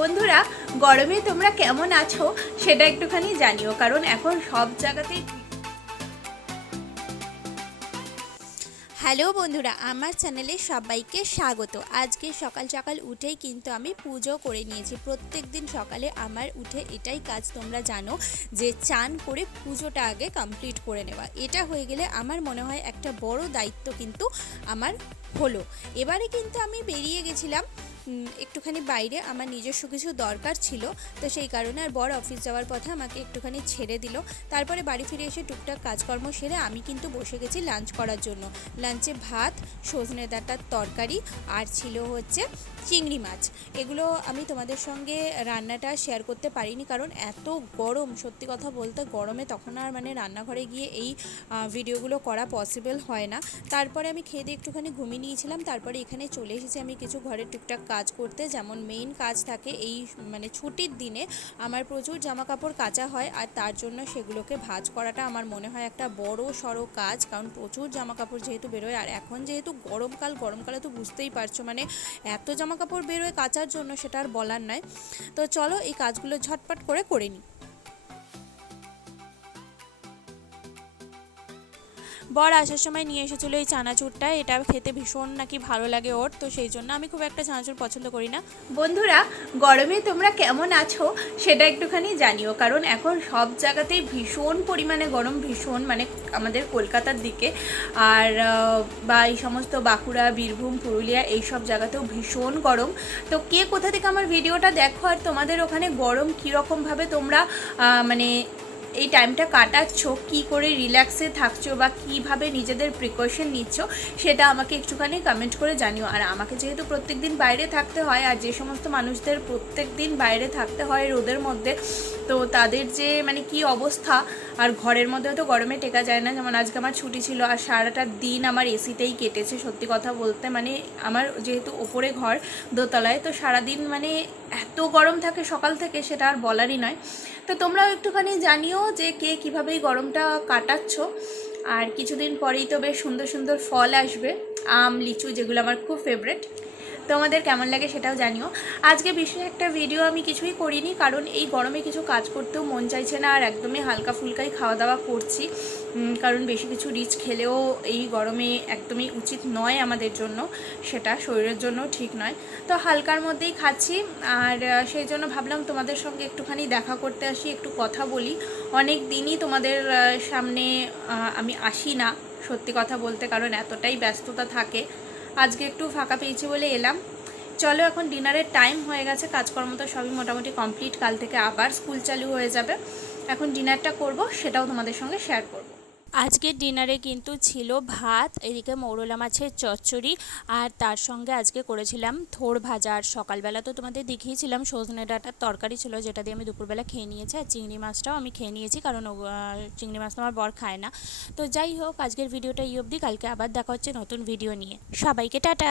বন্ধুরা, গরমে তোমরা কেমন আছো সেটা একটুখানি জানিও, কারণ এখন সব জায়গাতেই। হ্যালো বন্ধুরা, আমার চ্যানেলে সবাইকে স্বাগত। আজকে সকাল সকাল উঠেই কিন্তু আমি পুজো করে নিয়েছি। প্রত্যেক দিন সকালে আমার উঠে এটাই কাজ, তোমরা জানো, যে চান করে পুজোটা আগে কমপ্লিট করে নেওয়া। এটা হয়ে গেলে আমার মনে হয় একটা বড় দায়িত্ব কিন্তু আমার হলো। এবারে কিন্তু আমি বেরিয়ে গেছিলাম একটুখানি বাইরে, আমার নিজস্ব কিছু দরকার ছিল, তো সেই কারণে। আর বর অফিস যাওয়ার পথে আমাকে একটুখানি ছেড়ে দিল। তারপরে বাড়ি ফিরে এসে টুকটাক কাজকর্ম সেরে আমি কিন্তু বসে গেছি লাঞ্চ করার জন্য। লাঞ্চে ভাত, সজনে ডাঁটার তরকারি আর ছিল হচ্ছে চিংড়ি মাছ। এগুলো আমি তোমাদের সঙ্গে রান্নাটা শেয়ার করতে পারিনি, কারণ এত গরম, সত্যি কথা বলতে গরমে তখন আর রান্নাঘরে গিয়ে এই ভিডিওগুলো করা পসিবল হয় না। তারপরে আমি খেয়ে দিয়ে একটুখানি ঘুমিয়ে নিয়েছিলাম। তারপরে এখানে চলে এসেছি আমি কিছু ঘরের টুকটাক কাজ করতে। যেমন মেইন কাজ থাকে এই ছুটির দিনে আমার প্রচুর জামা কাপড় কাচা হয়, আর তার জন্য সেগুলোকে ভাঁজ করাটা আমার মনে হয় একটা বড় সড়ো কাজ, কারণ প্রচুর জামা কাপড় যেহেতু বেরোয়। আর এখন যেহেতু গরমকালে তো বুঝতেই পারছো, এত জামা কাপড় বেরোয় কাচার জন্য, সেটা আর বলার নয়। তো চলো এই কাজগুলো ঝটপট করে নিই। বর আসার সময় নিয়ে এসেছিলো এই চানাচুরটা, এটা খেতে ভীষণ নাকি ভালো লাগে ওর, তো সেই জন্য আমি খুব একটা চানাচুর পছন্দ করি না। বন্ধুরা, গরমে তোমরা কেমন আছো সেটা একটুখানি জানিও, কারণ এখন সব জায়গাতেই ভীষণ পরিমাণে গরম, ভীষণ আমাদের কলকাতার দিকে আর বা এই সমস্ত বাঁকুড়া, বীরভূম, পুরুলিয়া এই সব জায়গাতেও ভীষণ গরম। তো কে কোথা থেকে আমার ভিডিওটা দেখো আর তোমাদের ওখানে গরম কীরকমভাবে তোমরা এই টাইমটা কাটাচ্ছ, কি করে রিল্যাক্সে থাকছো বা কিভাবে নিজেদের প্রিকশন নিচ্ছ, সেটা আমাকে একটুখানি কমেন্ট করে জানিও। আর আমাকে যেহেতু প্রত্যেক দিন বাইরে থাকতে হয়, আর যে সমস্ত মানুষদের প্রত্যেক দিন বাইরে থাকতে হয় রোদের মধ্যে, তো তাদের যে কি অবস্থা, আর ঘরের মধ্যেও তো গরমে টেকা যায় না। যেমন আজকে আমার ছুটি ছিল আর সারাটা দিন আমার এসিতেই কেটেছে। সত্যি কথা বলতে আমার যেহেতু ওপরে ঘর দোতলায়, তো সারাদিন এত গরম থাকে সকাল থেকে, সেটা আর বলারই নয়। তো তোমরাও একটুখানি জানিও যে কে কীভাবে এই গরমটা কাটাচ্ছ। আর কিছুদিন পরেই তো বেশ সুন্দর সুন্দর ফল আসবে, আম, লিচু, যেগুলো আমার খুব ফেভারেট। তোমাদের কেমন লাগে সেটাও জানিও। আজকে বিশেষ একটা ভিডিও আমি কিছুই করিনি, কারণ এই গরমে কিছু কাজ করতেও মন চাইছে না, আর একদমই হালকা ফুলকাই খাওয়া দাওয়া করছি, কারণ বেশি কিছু রিচ খেলেও এই গরমে একদমই উচিত নয় আমাদের জন্য, সেটা শরীরের জন্য ঠিক নয়। তো হালকার মধ্যেই খাচ্ছি, আর সেই জন্য ভাবলাম তোমাদের সঙ্গে একটুখানি দেখা করতে আসি, একটু কথা বলি। অনেক দিনই তোমাদের সামনে আমি আসি না, সত্যি কথা বলতে, কারণ এতটাই ব্যস্ততা থাকে। আজকে একটু ফাঁকা পেয়েছি বলে এলাম। চলো, এখন ডিনারের টাইম হয়ে গেছে, কাজকর্ম তো সবই মোটামুটি কমপ্লিট, কাল থেকে আবার স্কুল চালু হয়ে যাবে। এখন ডিনারটা করব, সেটাও তোমাদের সঙ্গে শেয়ার করব। আজকের ডিনারে কিন্তু ছিল ভাত, এদিকে মৌরলা মাছের চচ্চড়ি, আর তার সঙ্গে আজকে করেছিলাম থোড় ভাজা। আর সকালবেলা তো তোমাদের দেখিয়েছিলাম সজনে ডাঁটার তরকারি ছিল, যেটা দিয়ে আমি দুপুরবেলা খেয়ে নিয়েছি। আর চিংড়ি মাছটাও আমি খেয়ে নিয়েছি, কারণ চিংড়ি মাছ তো আমার বর খায় না। তো যাই হোক, আজকের ভিডিওটা এই অবধি, কালকে আবার দেখা হচ্ছে নতুন ভিডিও নিয়ে। সবাইকে টাটা।